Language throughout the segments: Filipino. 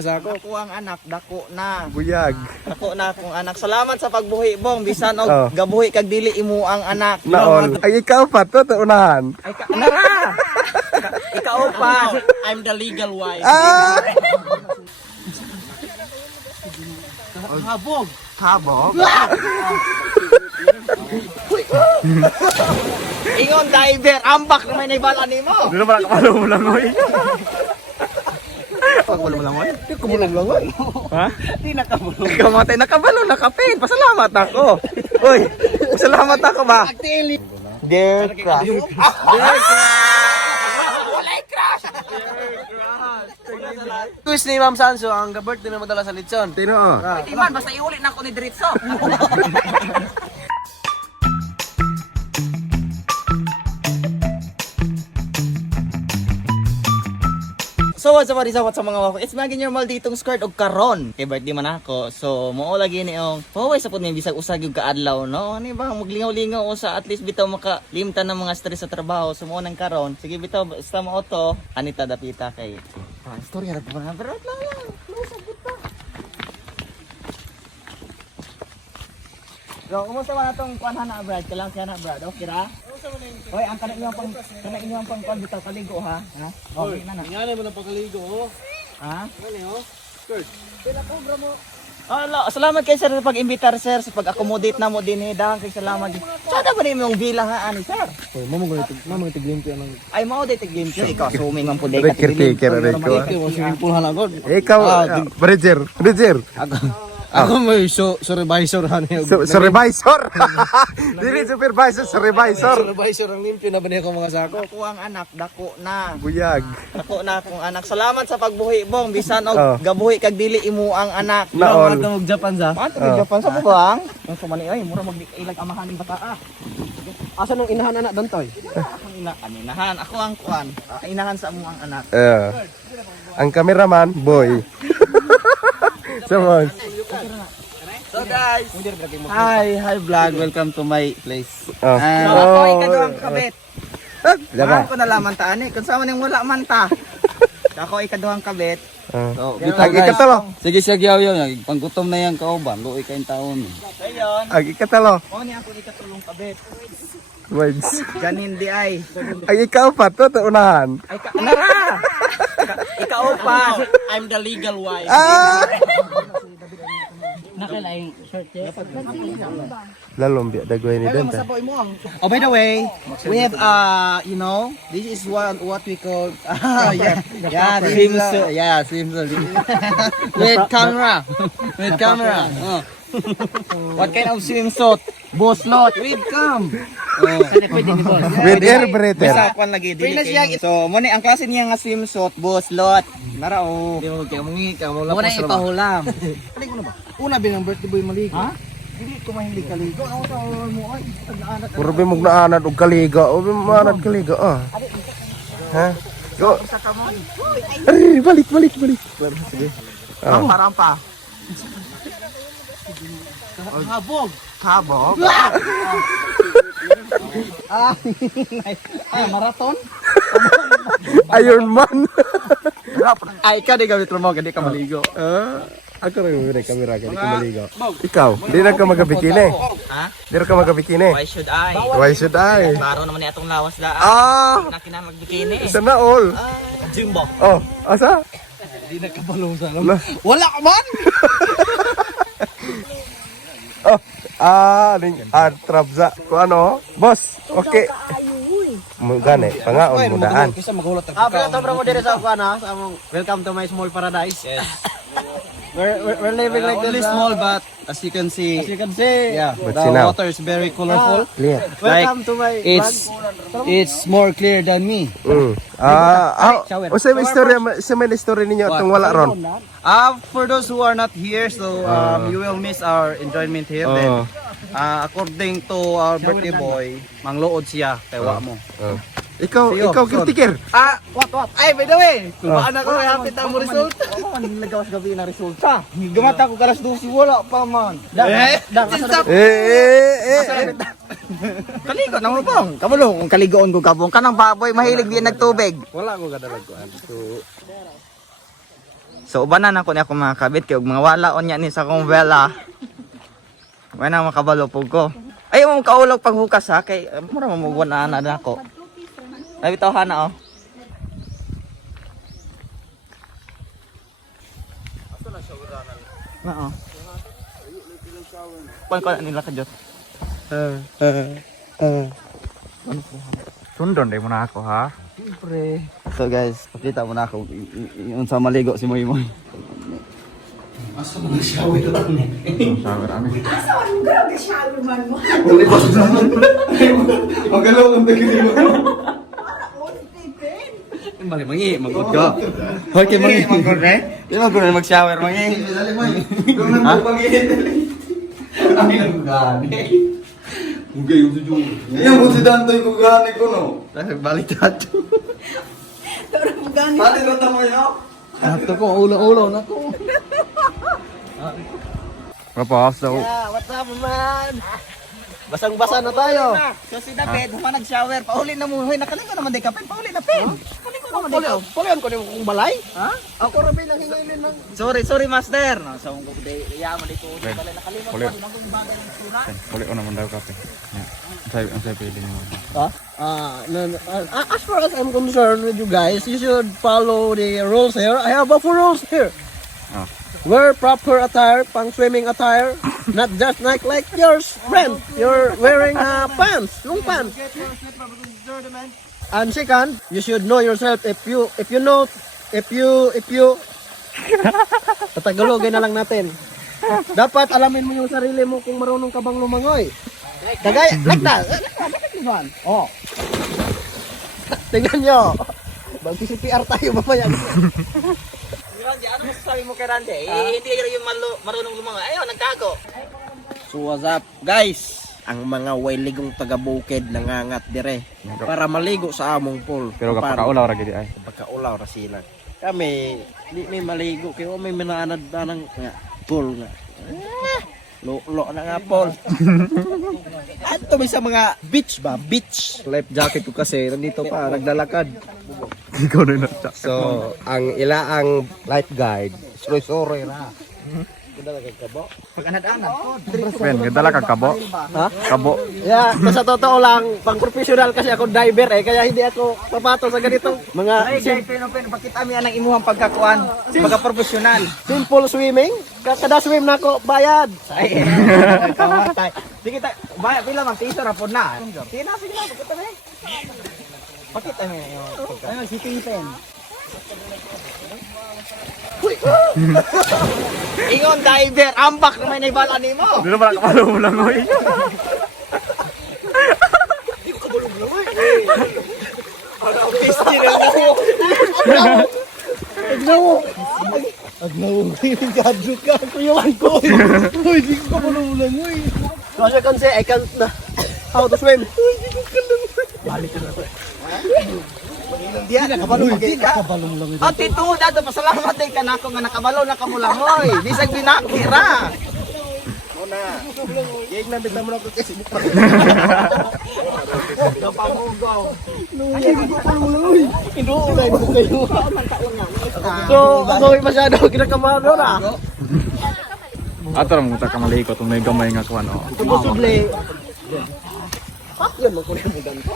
Ako ang anak, dako na. Buyag. Dako na akong anak. Salamat sa pagbuhi, Bong. Bisan og gabuhi kag dili imo ang anak. Naol. Ay ikaw pa to unahan. Ay ka nara. Ikaw pa. I'm the legal wife. Ah! Habog. Habog. Ingon diver, ambak na may naibala nimo. Di na ba nakapalo mo lang oy. Pagbulo mo lang oy. Di kumulong lang oy. Ha? Di nakabulong. Kamatay nakabalo nakapin. Pasalamat ako. Oy, pasalamat ako ba? Dear crush. Dear crush. Walay crush. Twist ni Ma'am Sanso, ang birthday na madala sa Litson. Tino. Iman, basta iulit na ako ni Diritso. So what's up mga wako? It's Magin your malditong skirt og karon. Kay birthday man ako. So mao lagi ni ong paway sa pud may bisag usag yung kaadlaw no. Ano ba maglingaw-lingaw usa at least bitaw makalimtan ng mga stress sa trabaho. So mao nang karon. Sige bitaw basta mo to. Anita dapita kay. Istorya ra pa pero lang. Close up bitaw. So, kumusta ba natong kuanhan na Brad? Kailangan siya na Brad. Okay ra? Hoy, ang kanang pang kuan bitaw kaligo ha. Ha? Okay na na. Yan mo na pagkaligo, oh. Ha? Ano, oh? Skirt. Pila cobra mo? Salamat kay sir sa pag-imbitar sir sa pag-accommodate na mo din dahan kay salamat. Sada ba nimong bilang ha ani sir? Oy, mamo tiglimpi ang Ay mao day tiglim sir ikaw assuming man pud Caretaker ko. swimming pool hanagod. Ikaw, Bridger. Ako may supervisor hani. Supervisor. Dili supervisor, supervisor. Supervisor ang limpyo na ba niya mga sako? Ako ang anak, dako na. Buyag. Dako na akong anak. Salamat sa pagbuhi Bong. Bisan og gabuhi kag dili imo ang anak. Naol. Mag Japan sa. Paano Japan sa buwang? Ang sumani ay mura mag-ilag amahan ng bata. Asa nung inahan anak dantoy? Akong inahan. Ako ang kuan. Inahan sa amo ang anak. Ang cameraman, boy. Somos. So guys, hi vlog, welcome to my place. Oh. Ako ikaduhang kabit. Diba? Ko nalaman ta ani, kung saan ning wala man ta. Ako ikaduhang kabit. So, Ang ikatalo. sige sagyaw yun, panggutom na yan kauban, luoy kayong taon. Ayon. Ang ikatalo. Mo ni ako ikatulong kabit. Words. Gan hindi ay. Ang ikaw pa to unahan. Ay ka nara. Ikaw pa. I'm the legal wife. Ah! Nakalaing short Lalong biya dagway ni Dente. Oh, by the way, we have you know, this is what we call swimsuit. With camera. What kind of swimsuit? Boslot with cam. With air breather. Bisa kwan lagi dili kay. So, mo ni ang klase niya nga swimsuit, boslot. Nara o. Di mo magkamungi ka, mo Mo na ipahulam. Una binang birthday boy maligo. Ha? Dili ko mahilig kaligo. Ako sa mo ay naanak. Puro bi mong naanad og kaliga. O bi maanad kaliga. Ha? Go. Sa kamon. Ay, balik. Sige. Ang marampa. Habog. Marathon? Iron Man. Ay, ka di gamit mo, hindi ka maligo. Ako rin may kamera ka, di ko maligo. Ikaw, di na ka magabikini. Ha? Di na ka magabikini. Why should I? Why should I? Baro naman ni atong lawas daan. Ah! Nakinang magbikini. Isa na all. Jimbo. Oh, asa? Di na kabalong sa alam. Lah. Wala ka man! Ning trapza. Ko ano? Boss, okay. Mo gani, pangaon mo daan. Kisa magulat ang Pero mo dire sa kuana, sa among welcome to my small paradise. Yes. We're living like Only this. small, but as you can see, yeah, But the see now. water is very colorful. Clear. Welcome to my It's more clear than me. Sa may istorya ninyo itong wala ron. For those who are not here, so you will miss our enjoyment here. Then, according to our birthday boy, manglood siya kay wa mo. Ikaw caretaker. What? Ay, by the way, kumaan ako, hapit ang result. Ako man nilagaw sa gabi na resulta. Gumata ko kalas 12, wala pa man. Kaligo na mo bang? Kamulong, kung kaligoon ko kabong kanang baboy mahilig din nagtubig. Wala ko kadalag ko. So ubanan ako ni ako mga kabit kay ug mga walaon niya ni sa akong vela. Wala na makabalo po ko. Ay mo kaulog paghukas ha kay mura mo na ako. Ay bitaw hana oh. Oo. Kuan ko nila ka Diyos. Sundon din mo na ako ha. Siyempre. So guys, pakita mo na ako yung sa maligo si Moy Moy. Asa mo na shower ito ni? Shower ani. Asa man grabe shower man mo. Uli ko sa naman. Magalaw ang dagiti mo. Para ko Stephen. Mali mangi, magod ka. Hoy kay mangi magod eh. Di ba ko na mag-shower Moy? Dali mo. Kung nang pagigit. Ang ilang gani. Mugay yung suju. Ayun mo si Dantoy ko gani ko no. Balik tato. Pero mo gani. Balik ro ta mo yo. Ato ko ulo-ulo na ko. Kapos daw. Yeah, what's up man? Basang-basa na tayo. So si David, huwag nag-shower. Pauli na mo. Hoy, nakalingo naman di kapin. Pauli na pin. Nakalingo naman di ka. Pulihan ko yung kung balay. Ha? Ako rin pinahingilin ng... Sorry master. No, so kung yaman dito. Nakalimot Uli. ko. Nagong bagay ng sura. Uli ko naman daw kape. Ang sabi pili niyo. As far as I'm concerned with you guys, you should follow the rules here. I have a few rules here. Ah. Wear proper attire, pang swimming attire, not just like yours, friend. You're wearing pants, long pants. And second, you should know yourself. If you Tagalogin na lang natin. Dapat alamin mo yung sarili mo kung marunong ka bang lumangoy. Kagaya, like that. Oh. Tingnan nyo. Mag-CPR tayo mamaya. Randy, ano masasabi mo kay Randy? Hindi yung marunong lumangoy. Ayaw, nagtago. So what's up guys? Ang mga wailigong taga-bukid nangangat dire para maligo sa among pool. Pero kapakaulaw ra gid ay. Pagkaulaw ra sila. Kami di may maligo kay may mananad ng nga pool nga. Lo na nga pool. Ato may sa mga beach ba? Beach. Life jacket ko kasi nandito pa naglalakad. Ikaw na na. So ang ilaang life guide, sorry ra. Ben, ganda kag kabo. Ha? Kabo. Yeah, sa totoo lang, pang professional kasi ako diver kaya hindi ako papato sa ganitong mga Ay, guys, bakit kami ang imuhang pagkakuan? Pagka-professional. simple swimming. Kada swim na ako, bayad. Ay, kamatay. Sige tayo, pila mang piso ra pod na. Sige na, pakita mo. Pakita mo yung pagka. Ayun, si Tipen. Ingon diver, ambak na may naibala nimo. Dito ba kapalo mo lang oy. Gadget ka, kuyawan ko. Uy, di ko kabulong uy. So as you can say, I can't how to swim. Diya nakabalong ka. Ang tituod ato pasalamat kay kanako nga nakabalo na kamulangoy. Bisag binakira. Yeg na bitaw mo na ko kasi bukpa. Napamugaw. Inuulay mo kayo. So, ako ay masyado kinakamano na. Ato ra mo ta kamaliko tong may gamay nga kuan oh. Supposedly, yun mo ko rin mo ganito.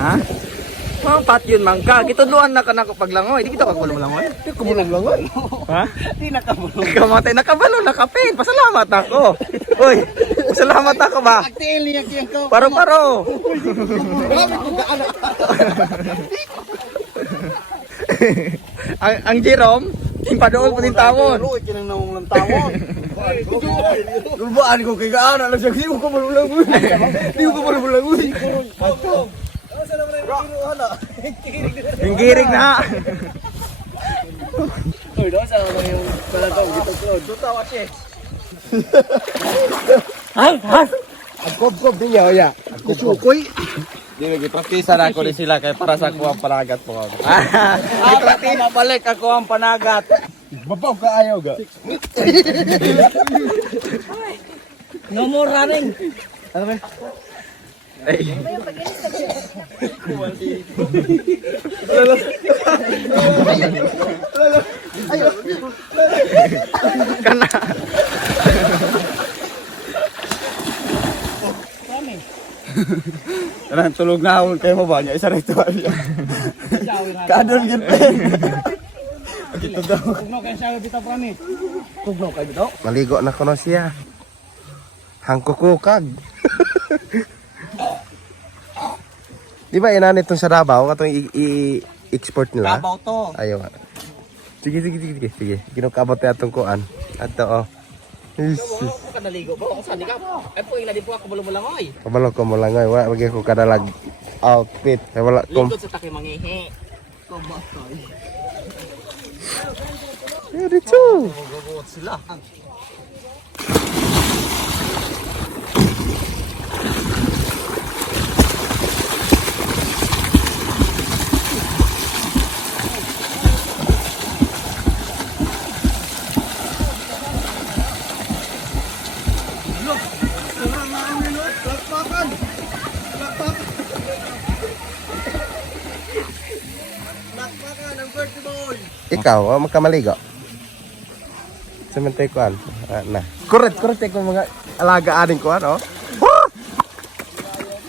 Ha? Mga pat yun mangka. Gitudluan na kanako paglangoy. Di kita kabalo langoy. Di kumulong lang ay. Ha? Di nakabalo. Kamatay nakabalo nakapin. Pasalamat ako. Uy, pasalamat ako ba? Aktiil niya kiyang ko. Paro-paro. ang Jerome, ting padool po din tawon. Luoy kinang naong ng tawon. Gulbaan ko kay gaana lang siya. Di ko kumulong lang. Di ko kumulong lang. Yung girig na. Uy, doon sa mga yung palatong dito ko. Duta wa siya. Ang kob-kob din niya, oya. Sukoy. Di lagi practice na ko rin sila kay para sa kuha panagat po ako. Pati mabalik ako ang panagat. Babaw ka ayaw ga. No more running. Kana. Kanan tulog na ako kayo mo ba niya isa rito niya. Kadol gyud pe. Ito daw. Kugno kayo bitaw. Maligo na kuno siya. Hangkukukag. Di ba inanin itong sa Davao? Katong i-export nila? Labaw to. Ayaw. Sige. Kinukabot na itong kuan. Ato, oh. Wala ko kanaligo ba? Kung saan ka? Ay po, ina di po ako bulong-bulangoy. Kabalo ko mo lang ngayon. Wala magiging ko kadalag outfit. Ay, wala ko. Likod sa taki mangihi. Dito. Guguot sila. Ikaw, magkamaligo. Samantay ko na. Correct ko mga alagaan ko ano.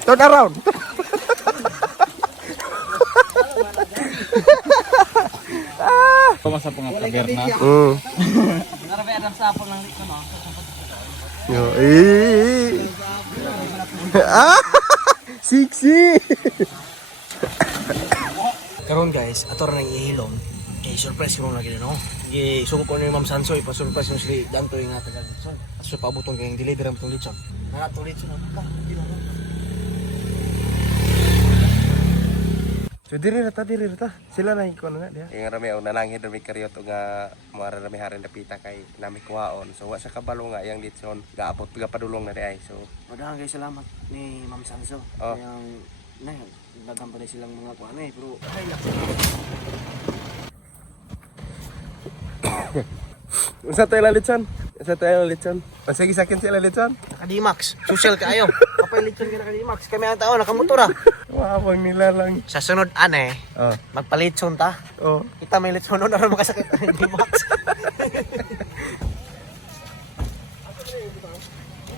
Turn around. Pumasa po nga kaberna. Narabi adam sapon lang dito no. Yo, siksi. Karon guys, ato ra nang ihilom. Surprise ko lagi no. Gisungko ko ni Ma'am Sansoy pa surprise mo si Danto nga taga. So pabuton kay deliver ang tong lechon. Na tong lechon na. So diri rata. Sila na iko nga dia. Yung rami ang nanangin rami karyoto nga mara rami harin napita kay nami kuwaon. So wa sa kabalo nga yang ditson gaabot ga padulong na di ay. So Madahan guys, salamat ni Ma'am Sanso. Oh. Yang daghang pa silang mga kuan pero Unsa tayo lalitson? Sige sa akin sila lalitson. Nakadimax, social kaayo. Kapay lechon ka nakadimax. Kami ang tao nakamotor ah. Wow, nila lang. Sa sunod ane, Oh. magpalitson ta. Oh. Kita may litson na rin makasakit ang dimax.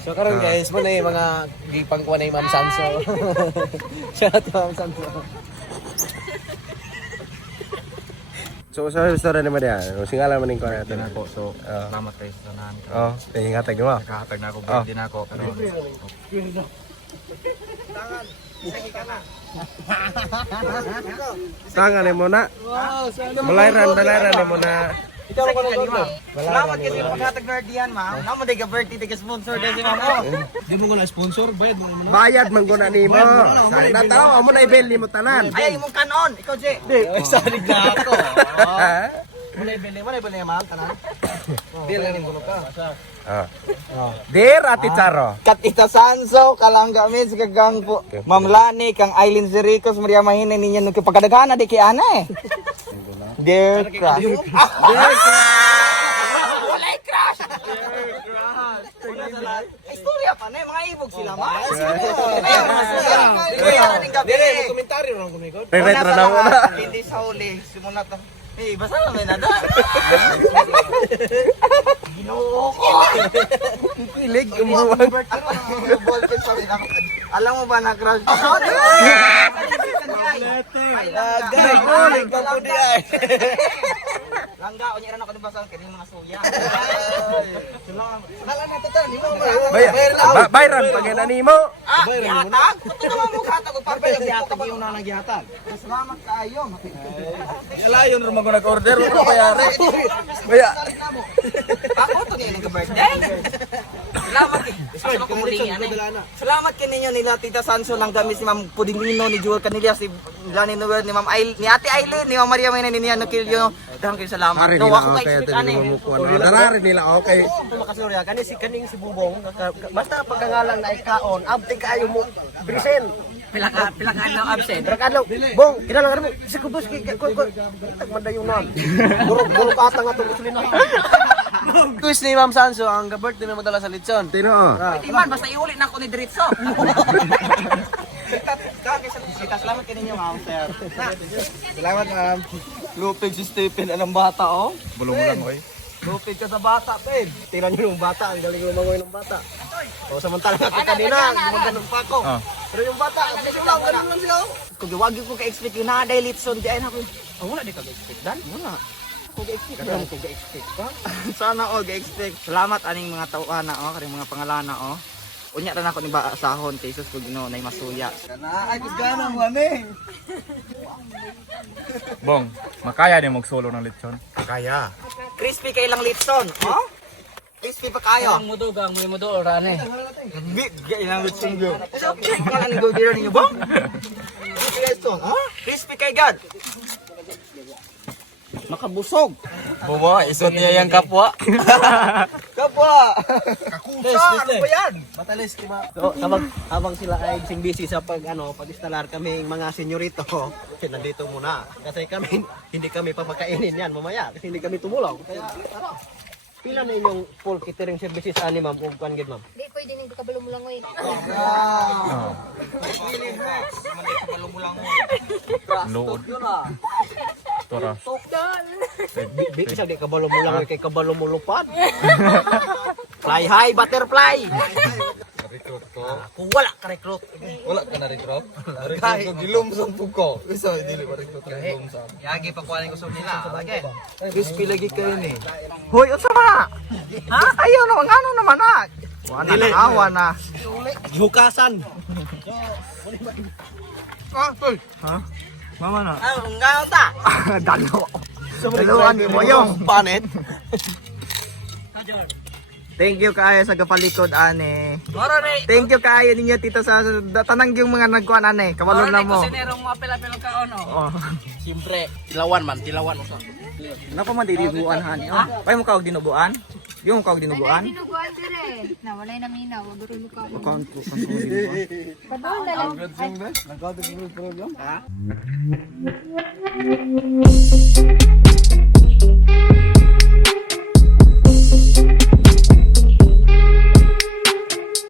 So karon guys, mo na yung mga gipang kuha na yung Ma'am Sanso. Shout out to Ma'am Sanso. So sa restaurant naman dia. Singala man ning kuan natin. Ako so salamat kayo sa sanahan ko. Oh, tinghatag mo. Nakahatag na ako birthday na ako pero Tangan mo na. Balairan mo na. Ikaw ko na order. salamat kasi paghatag birthday yan, ma'am. Namo day ka birthday day ka sponsor din si ma'am. Di mo ko na sponsor, bayad mo na. Bayad man guna nimo. Sa tao mo na ibili mo tanan. Ay, imong kanon. Ikaw, Jay. Salig na ako. Wala ibili ma'am tanan. Deal na ko ka. Dear Ate Charo. Katita Sanso, kalangga min si kagang po. Ma'am Lani, kang Aileen Zericos, Maria Mahina ninyo nung pagkadagana di kay ana eh. Dear crush. Walay crush. Istorya pa na, mga ibog sila ma. Ayun, mga suya. Kaya aning gabi. Komentaryo lang kumikot. Retro na mo na. Hindi sa huli. Simula to. Eh, basta na may nada. Ginoo ko. Kilig umuwan. Ballpen pa rin ako. Alam mo ba na crush? Langga, unya ran ako di basal kini mga suya. Wala na to tani mo. Bayran pag nimo. Ah, yatag. Ito naman mo katag og papel Gihatag yung nanang gihatag. Salamat kaayo. Alayon ra man ko nag-order mo bayari. Baya. Ako to ni nga birthday. Salamat kay. Salamat kay ninyo nila Tita Sanso ng gamis ni Ma'am Pudingino ni Jewel Canilla si Lani Noel ni Ma'am Aileen ni Ate Aileen ni Ma'am Maria Mayna ni Niano Kilyo. Daghang kayo salamat. Hari No, nila ako kay okay expect ito ani. mo ko. Darari nila okay. Makasurya kani si kaning si Bubong basta pagkangalan na ikaon abte kayo mo brisen. Pilaka na absent. Rakadlaw, bong, kinala mo, si kubos ko tagmandayon na. Burog ata nga to musulin na. Quiz ni Ma'am Sanso ang birthday mo dala sa Litson. Tino. Pwede man basta iulit na ako ni Diretso. Salamat kay ninyo ma'am sir. Salamat ma'am. Lupig si Stephen, anong bata, oh. Bulong mo lang, oy. Lupig ka sa bata, Pen. Tira niyo yung bata, ang galing lumangoy ng bata. O, samantalang ako kanina, gumaganong pa ako. Pero yung bata, kasi lang, ganun lang siya, oh. Kung wagi ko ka-expect yun na dahil litson di ay na ko. Wala di ka ga-expect, Dan. Wala. Kung ga-expect, Dan. Kung ga-expect ka. Sana all ga-expect. Salamat aning mga tawhana kaning mga pangalana Unya ra nako ni ba sahon kay Jesus kung Ginoo nay masuya. Ay, kagana mo, ane. Bong, makaya din mag-solo ng lechon? Kaya. Crispy kay lang litson, oh? Crispy pa kayo. Ang mudugang, may mudo, rane. Big kay lang litson yo. Kala ni go dira ninyo bong? Crispy kay litson, oh? Crispy kay God. Makabusog. Bumo, isot niya yung kapwa. Kapwa. Kakusa, ano ba yan? Matalis, di ba? So, habang sila ay busy sa pag-instalar kami mga senyorito, nandito muna. Kasi kami, hindi kami papakainin yan mamaya. Kasi hindi kami tumulong. Kaya, pila na inyong full catering services ani ma'am o kanggid ma'am? Di pwede ning kabalo mo lang oy. Lood. Tora. Di isa di kabalo mo lang kay kabalo mo lupad. Fly high butterfly. Recruit ko. Kung wala ka recruit. Wala ka na recruit? Recruit ko, gilumsong po ko. Isa, hindi ba recruit ka gilumsong? Yagi pagkuhanin ko sa nila. Lagi. Crispy lagi kayo ni. Hoy, unsa ba? Ha? Ayaw na ngano naman na. Wala na awa na. Hukasan. Ha? Mama na. Ah, ngayon ta. Dalo. Daluan mo yung panet. Thank you kaayo sa gapalikod ane. Moro ni. Thank you kaayo ninyo tita sa tanang yung mga nagkuan ane. Kawalo na mo. Kusinero mo apel-apel ka ono. Oh. Siyempre, tilawan usa. Napa man dinubuan han. Pay mo kawag dinubuan? Yung kawag dinubuan? Tinuguan dire. Na walay na minaw, waguro mo ka. Account ko kan dinubuan. Padung na lang. Nagkado mo program? Ha?